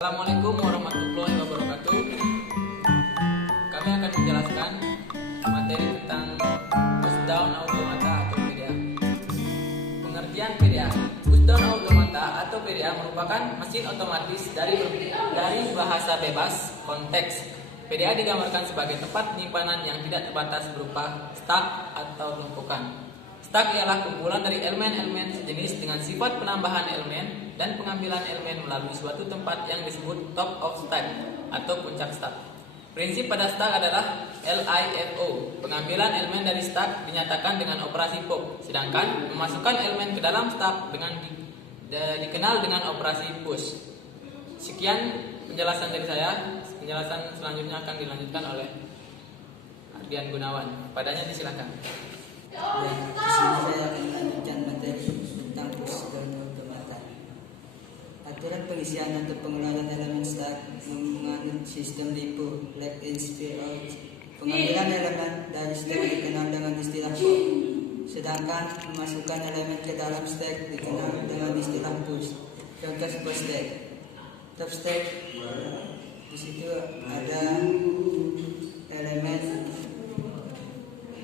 Assalamualaikum warahmatullahi wabarakatuh. Kami akan menjelaskan materi tentang pushdown automata atau PDA. Pengertian PDA. Pushdown automata atau PDA merupakan mesin otomatis dari bahasa bebas konteks. PDA digambarkan sebagai tempat penyimpanan yang tidak terbatas berupa stack atau tumpukan. Stack ialah kumpulan dari elemen-elemen sejenis dengan sifat penambahan elemen dan pengambilan elemen melalui suatu tempat yang disebut top of stack atau puncak stack. Prinsip pada stack adalah LIFO. Pengambilan elemen dari stack dinyatakan dengan operasi pop, sedangkan memasukkan elemen ke dalam stack dikenal dengan operasi push. Sekian penjelasan dari saya. Penjelasan selanjutnya akan dilanjutkan oleh Ardian Gunawan. Padanya disilakan. Ya, di sini saya akan melanjutkan materi tentang pushdown automata. Aturan pengisian atau pengeluaran elemen stack menganut sistem LIFO, left in sphere out. Pengambilan elemen dari stack dikenal dengan istilah pop, sedangkan memasukkan elemen ke dalam stack dikenal dengan istilah push. Contoh sebuah stack. Top stack, di situ ada elemen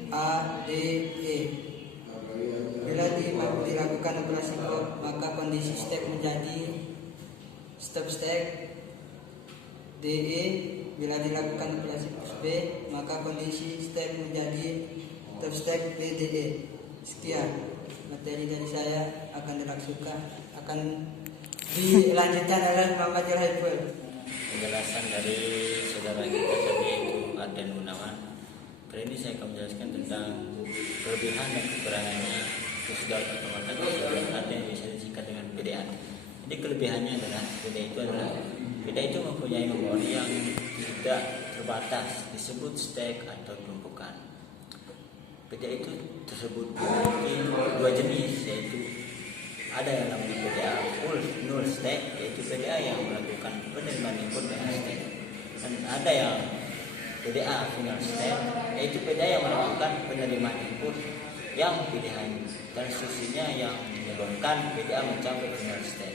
A, D, E. Bila dilakukan operasi pop, maka kondisi stack menjadi stop stack. DE. Bila dilakukan operasi push B, maka kondisi stack menjadi top stack DDE. Sekian materi dari saya, akan dilanjutkan oleh Muhammad Yulhaiful. Penjelasan dari saudara kita tadi yaitu Ardian Gunawan. Kali ini saya akan menjelaskan tentang kelebihan dan kekurangannya pushdown automata atau yang bisa disingkat dengan PDA. Jadi kelebihannya adalah PDA itu mempunyai memori yang tidak terbatas, disebut stack atau tumpukan. PDA itu tersebut memiliki dua jenis, yaitu ada yang namanya PDA full null stack, yaitu PDA yang melakukan penerimaan input dengan stack, dan ada yang PDA final stack, yaitu PDA yang melakukan penerimaan input yang pilihan dan instruksinya yang menyebabkan PDA mencapai final stack.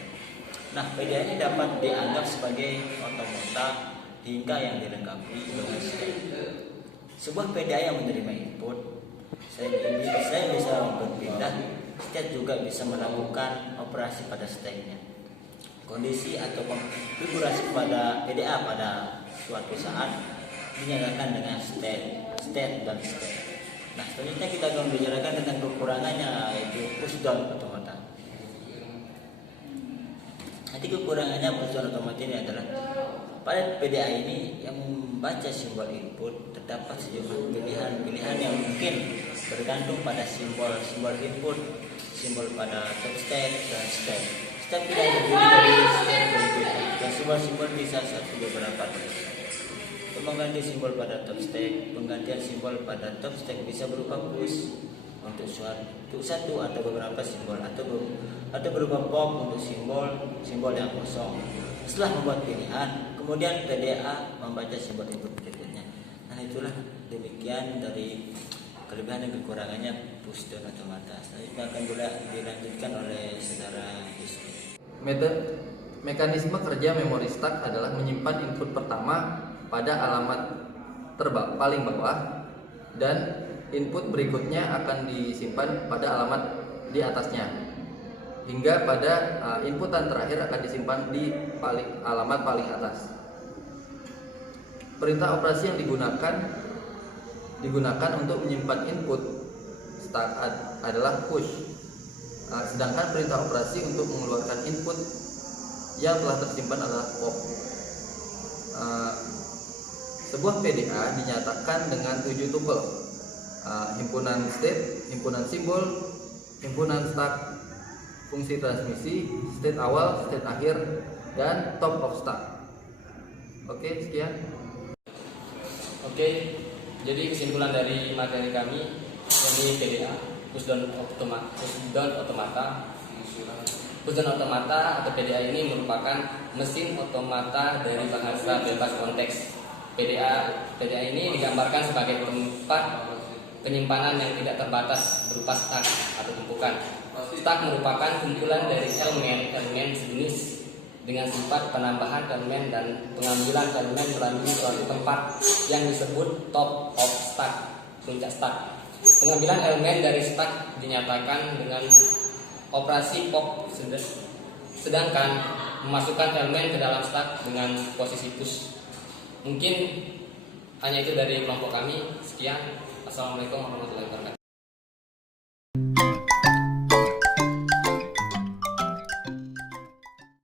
Nah, PDA ini dapat dianggap sebagai otomata hingga yang dilengkapi dengan stack. Sebuah PDA yang menerima input, saya bisa berpindah, stack juga bisa melakukan operasi pada stacknya. Kondisi atau konfigurasi pada PDA pada suatu saat dinyatakan dengan state dan stack. Nah, selanjutnya kita akan membicarakan tentang kekurangannya, yaitu pushdown automata. Nanti kekurangannya pushdown automata ini adalah pada PDA ini yang membaca simbol input terdapat sejumlah pilihan yang mungkin bergantung pada simbol input, simbol pada top stack dan stack. Stack tidak terdiri dari stack berikut dan simbol bisa satu beberapa. Mengganti simbol pada top stack, penggantian simbol pada top stack bisa berupa push untuk satu atau beberapa simbol, atau berupa pop untuk simbol yang kosong. Setelah membuat pilihan, kemudian PDA membaca simbol input berikutnya. Nah, itulah demikian dari kelebihan dan kekurangannya pushdown automata. Selanjutnya akan dilanjutkan oleh saudara Yusuf. Mekanisme kerja memori stack adalah menyimpan input pertama pada alamat paling bawah, dan input berikutnya akan disimpan pada alamat di atasnya, hingga pada inputan terakhir akan disimpan di alamat paling atas. Perintah operasi yang digunakan untuk menyimpan input stack adalah push, sedangkan perintah operasi untuk mengeluarkan input yang telah tersimpan adalah pop. Sebuah PDA dinyatakan dengan 7 tupel: himpunan state, himpunan simbol, himpunan stack, fungsi transmisi, state awal, state akhir, dan top of stack. Oke, sekian. Oke, jadi kesimpulan dari materi kami ini PDA, pushdown automata. Pushdown automata atau PDA ini merupakan mesin otomata dari bahasa bebas konteks. PDA ini digambarkan sebagai tempat penyimpanan yang tidak terbatas berupa stack atau tumpukan. Stack merupakan kumpulan dari elemen sejenis dengan sifat penambahan elemen dan pengambilan elemen melalui suatu tempat yang disebut top of stack, puncak stack. Pengambilan elemen dari stack dinyatakan dengan operasi pop, sedangkan memasukkan elemen ke dalam stack dengan posisi push. Mungkin hanya itu dari kelompok kami. Sekian. Assalamualaikum warahmatullahi wabarakatuh.